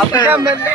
आपका मैंने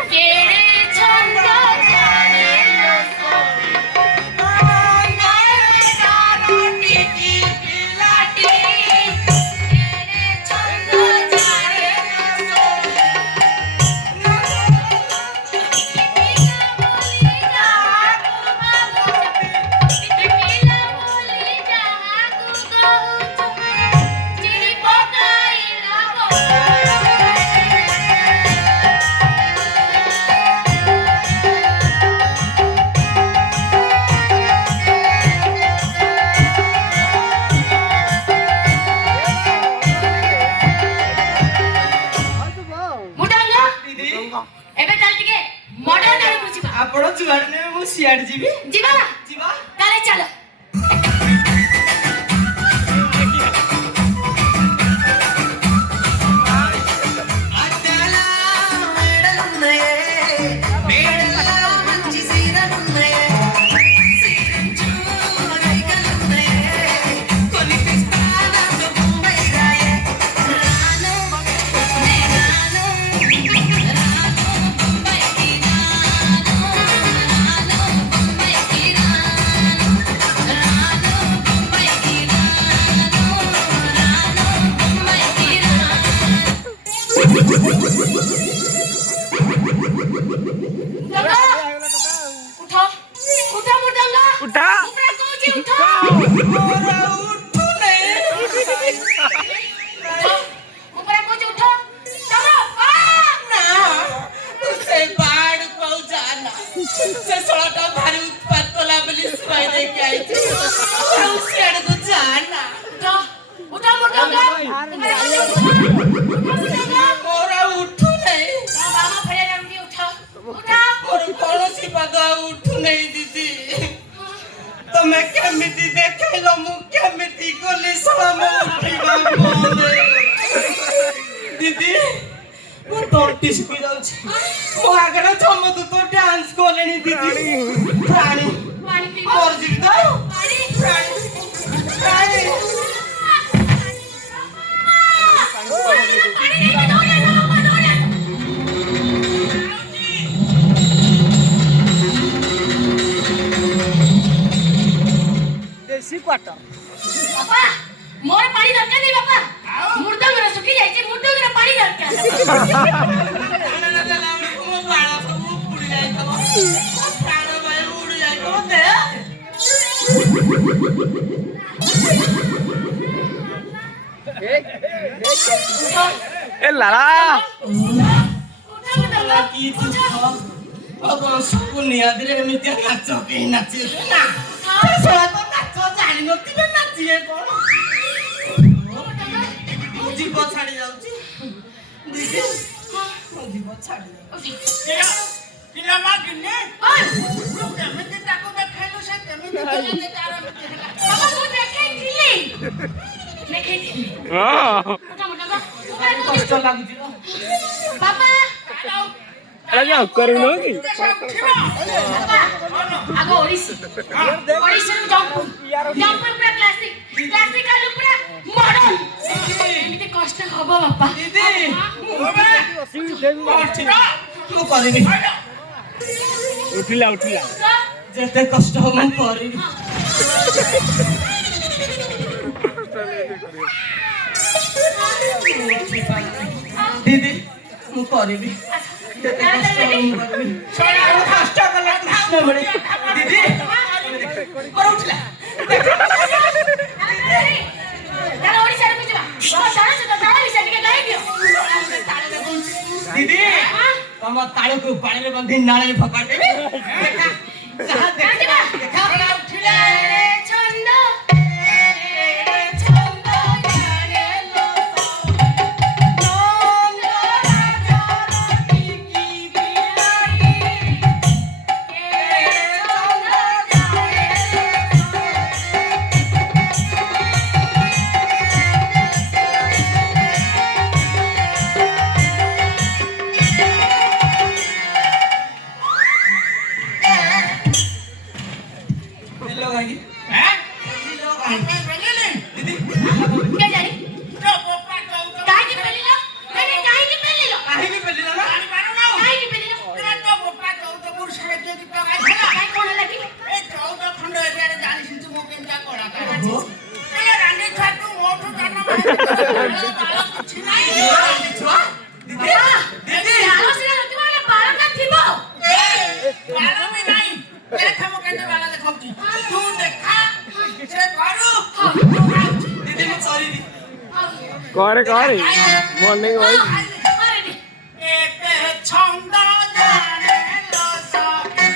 ଆପଣ ଯୁଆଡେ ନେବେ ମୁଁ ସିଆଡେ ଯିବି। ଯିବା ଯିବା ତାହେଲେ ଚାଲ। उठा कौन पद उठू नहीं दीदी तमे केमिति देखैलो मु केमिति गली सलाम उठिबा दीदी मु तोटी सुखी जाउछि मो आगरे जमदू तो डांस कोलेनी दीदी प्राणी मोर जीवित प्राणी देसी क्वार्टर बापा मोर पानी दरकार नहीं बापा मुर्दंगर सुखी जाई छी मुर्दंगर पानी दरकार मो बाळा सब उड़ी जाई तो प्राण भाई उड़ी जाई तो दे ए लाला की अब सुनिया दिले मित्य नाच के नाचे ना सोला तो नाच जानि नथिबे नाचिए कोन जीव छाड़ी जाउची दीदी जीव छाड़ी पिला मा किने केमिति ताको देखाइलो से केमिति देखाइले तार बाबा तू देखाई दिली देखाई दिली हां कष्ट लागुची बाबा अरे जा करू न की आगो ओडिसी ओडिसी जंप पूरा क्लासिकल पूरा मॉडर्न एमिति कष्ट हबो बापा दीदी तू करिबी उठिला जेते कष्ट हो मैं करिबी दीदी मु करिबी जेते कष्ट हो मैं करिबी सोना कष्ट कला कृष्ण बड़ी दीदी कर उठला दादा ओडिसा रे बुझबा दादा से दादा विषय के गाई दियो दीदी तम ताळू को पानी में बंधी नाले में फकाड़ देबे देखा जहां देखा देखा उठला रे छंद करे करे मन नहीं होई एक छंद जाने लो सखी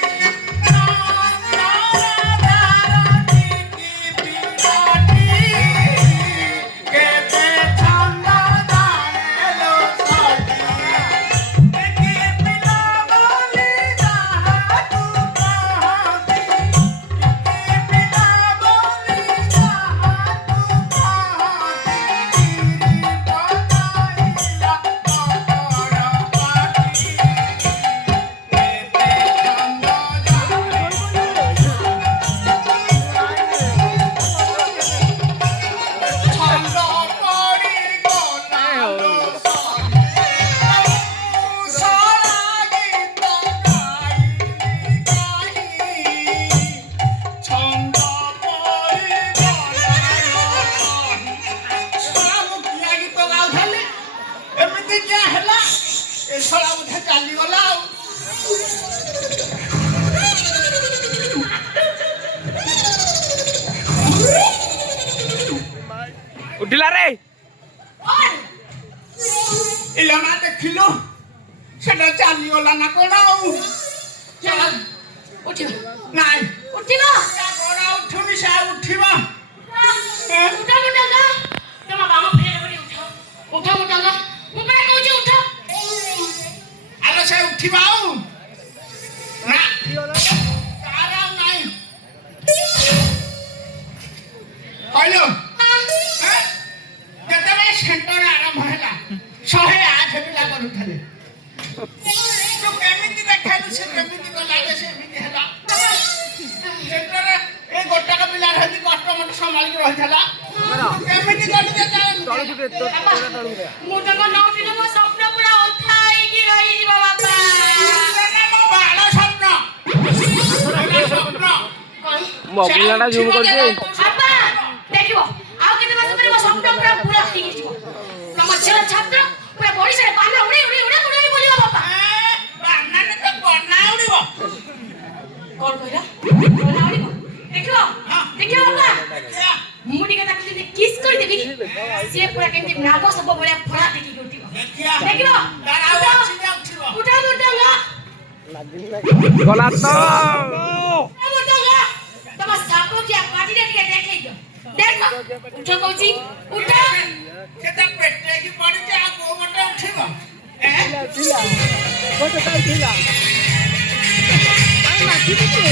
उठिला रे इलाना देखिलो सेटा चाली वाला ना कोना चल उठियो नाइ उठियो कोना उठुनी सा उठिबा उठा मुटा जा तमा बामा फेरे बडी उठो उठा मुटा जा मु पे कहू उठो आलो से उठिबाऊ ना तारा नाइ हेलो केतबे सेंटर आरंभ होला 108 पिला करूथले तो केमिति देखालु से केमिति को लागे से एमिति होला सेंटर ए गोटा का पिला रहती कस्टमर संभाल के रहथला केमिति गली दे तळु गुटे तोरा तळु रे मु तको नौ दिन मो स्वप्न पूरा उठाई की रही जीवा बापा मो बाला स्वप्न मोबिलाटा जूम करके बापा देखिबो आउ केते मास ପରେ मो स्वप्न पूरा ठीक हिजिबो नम छेला छात्र पूरा बड़ी से बाना उड़ी उड़ी उड़ी उड़ी बोलिबो बापा बाना ने तो बना उड़ीबो कोन कहिला बना उड़ीबो देखिबो देखिबो बापा मु निके ताकि যদি কিস কৰি দেবি সে পুরা কেমতি নাগ সব বড় ফড়া দেখি উঠিবো देखिबो तारा उठिबो उठा उठा गला तो तब साको क्या काटी दे के देखै दो देखो उठो कहूची उठा सेटा पेटे की पड़ी जे आ को मटे उठिबो ढिला कोते काई ढिला आई माटी दिते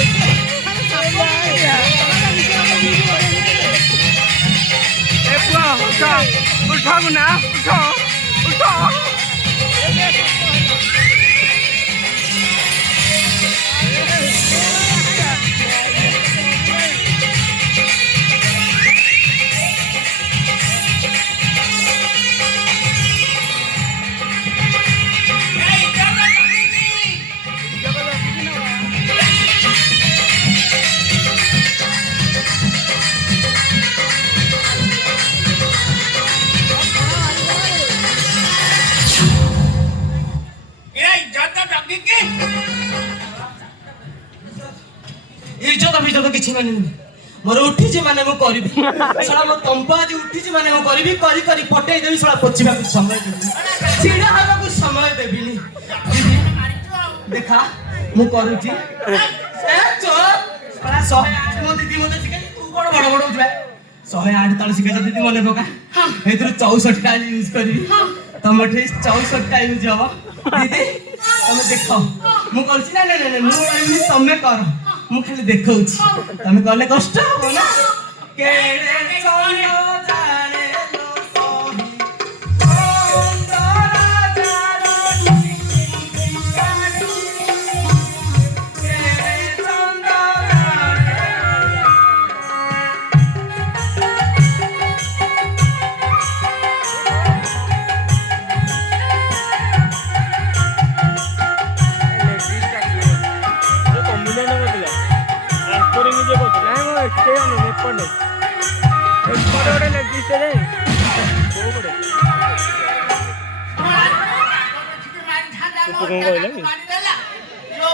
ए पुआ उठा उठा गुना उठा उठा କିଛି ମାନେ ମୋର ଉଠିଛି ମାନେ ମୁଁ କରିବି ଶଳା ମୋ ତମ୍ପା ଆଜି ଉଠିଛି ମାନେ ମୁଁ କରିବି କରି କରି ପଟେଇ ଦେବି ଶଳା ପୋଛିବାକୁ ସମୟ ଦେବିନି ଛିଡ଼ା ହେବାକୁ ସମୟ ଦେବିନି ଦେଖା ମୁଁ କରୁଛି ଏ ଚୋର ଶଳା 108 ମୋ ଦିଦି ମତେ ଶିଖେଇ ତୁ କଣ ବଡ ବଡ ଉଠିବା 108 ତଳେ ଶିଖେଇ ଦିଦି ମନେ ପକା ଏଥିରୁ 64 ଟା ୟୁଜ କରିବି ତମ ଠି 64 ଟା ୟୁଜ ହବ ଦିଦି ତମେ ଦେଖ ମୁଁ କରୁଛି ନା ନା ନା ମୁଁ କହିବି ତମେ କର ମୁଁ ଖାଲି ଦେଖଉଛି ତମେ କଲେ କଷ୍ଟ ହବ ନା କେଡେ ଚୋର ଜାଣେ ଲୋ ସହି ସୁନ୍ଦର ଜାଣୁ କେଡେ ସୁନ୍ଦର କଣ କହିଲା